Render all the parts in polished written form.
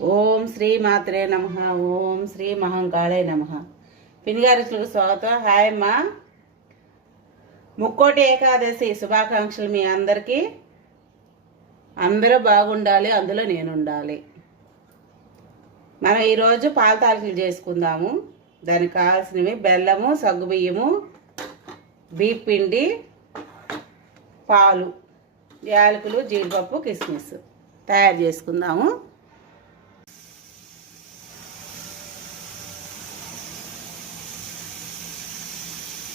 ఓం శ్రీ మాత్రే నమః. ఓం శ్రీ మహంకాళే నమః. పినిగారులకు స్వాగతం. హాయ్ అమ్మా. ముక్కోటి ఏకాదశి శుభాకాంక్షలు మీ అందరికీ. అందరూ బాగుండాలి, అందులో నేను ఉండాలి. మనం ఈరోజు పాల తాలికలు చేసుకుందాము. దానికి కావాల్సినవి బెల్లము, సగ్గుబియ్యము, బియ్యం పిండి, పాలు, యాలకులు, జీడిపప్పు, కిస్మిస్ తయారు చేసుకుందాము.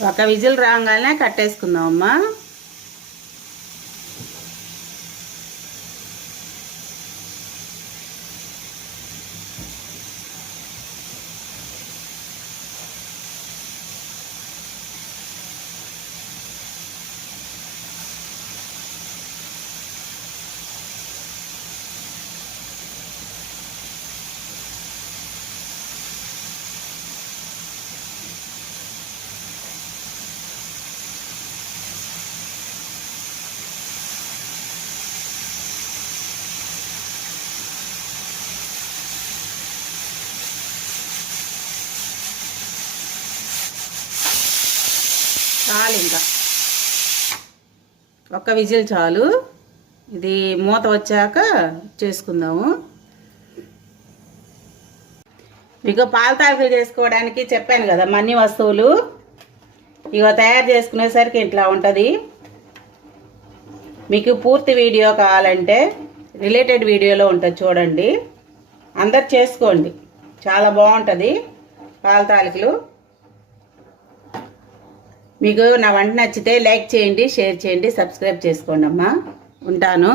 ఒక విజిల్ రాగానే కట్టేసుకుందామమ్మా. చాలు, ఇంకా ఒక్క విజిల్ చాలు. ఇది మూత వచ్చాక చేసుకుందాము. మీకు పాల తాలికలు చేసుకోవడానికి చెప్పాను కదా అన్ని వస్తువులు. ఇక తయారు చేసుకునేసరికి ఇట్లా ఉంటుంది. మీకు పూర్తి వీడియో కావాలంటే రిలేటెడ్ వీడియోలో ఉంటుంది, చూడండి. అందరు చేసుకోండి, చాలా బాగుంటుంది పాల తాలికలు. మీకు నా వంట నచ్చితే లైక్ చేయండి, షేర్ చేయండి, సబ్స్క్రైబ్ చేసుకోండి అమ్మా. ఉంటాను.